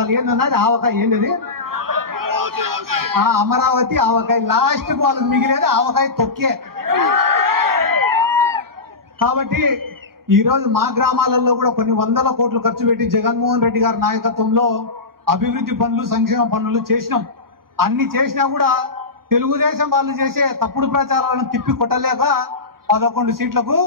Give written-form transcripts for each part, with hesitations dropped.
ఏంటన్నది ఆవకాయ ఏంటది అమరావతి ఆవకాయ లాస్ట్ కు వాళ్ళకి మిగిలేది ఆవకాయ తొక్కే. కాబట్టి ఈ రోజు మా గ్రామాలలో కూడా కొన్ని వందల కోట్లు ఖర్చు పెట్టి జగన్మోహన్ రెడ్డి గారి నాయకత్వంలో అభివృద్ధి పనులు సంక్షేమ పనులు చేసినాం. అన్ని చేసినా కూడా తెలుగుదేశం వాళ్ళు చేసే తప్పుడు ప్రచారాలను తిప్పి కొట్టలేక 11 సీట్లకు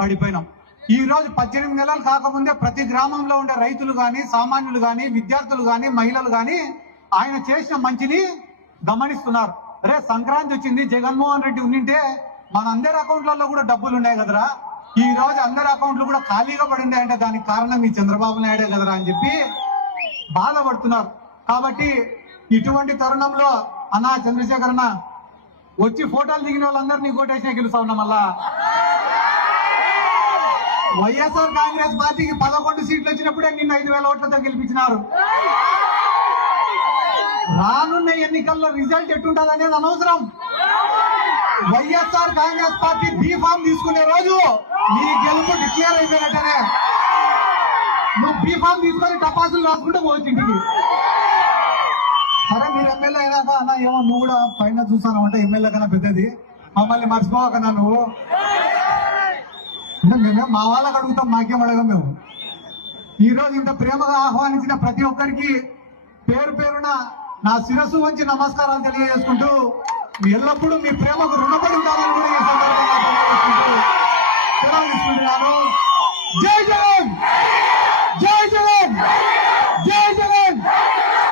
పడిపోయినాం. ఈ రోజు 18 నెలలు కాకముందే ప్రతి గ్రామంలో ఉండే రైతులు గాని సామాన్యులు గాని విద్యార్థులు గాని మహిళలు గాని ఆయన చేసిన మంచిని గమనిస్తున్నారు. రే సంక్రాంతి వచ్చింది, జగన్మోహన్ రెడ్డి ఉండింటే మనందరి అకౌంట్లలో కూడా డబ్బులు ఉన్నాయి కదరా, ఈ రోజు అందరి అకౌంట్లు కూడా ఖాళీగా పడి ఉన్నాయంటే దానికి కారణం ఈ చంద్రబాబు నాయుడే కదరా అని చెప్పి బాధపడుతున్నారు. కాబట్టి ఇటువంటి తరుణంలో అన్నా చంద్రశేఖర్ అన్న వచ్చి ఫోటోలు దిగిన వాళ్ళందరినీ కోటేసినా గెలుస్తా ఉన్నా. మళ్ళా వైఎస్ఆర్ కాంగ్రెస్ పార్టీకి 11 సీట్లు వచ్చినప్పుడే నిన్న 5,000 ఓట్లతో గెలిపించినారు. రానున్న ఎన్నికల్లో రిజల్ట్ ఎట్టుంటది అనేది అనవసరం. వైఎస్ఆర్ కాంగ్రెస్ పార్టీ బీఫామ్ తీసుకునే రోజు నీ గెలుపు డిక్లేర్ అయిపోయినట్టనే. నువ్వు బీఫామ్ తీసుకొని టపాసులు రాసుకుంటే పోతుంటివి. సరే మీరు ఎమ్మెల్యే అయినాక అన్న ఏమో నువ్వు కూడా పైన చూస్తాను అంటే ఎమ్మెల్యే కన్నా పెద్దది, మమ్మల్ని మర్చిపోవకన్నా నువ్వు. మేమే మా వాళ్ళకి అడుగుతాం, మాకేం అడగం. మేము ఈ రోజు ఇంత ప్రేమగా ఆహ్వానించిన ప్రతి ఒక్కరికి పేరు పేరున నా శిరస్సు వంచి నమస్కారాలు తెలియజేసుకుంటూ ఎల్లప్పుడూ మీ ప్రేమకు రుణపడి ఉండాలని కూడా ఈ సందర్భంగా తెలియజేసుకుంటూ సెలవు తీసుకుంటున్నాను. జై జగన్.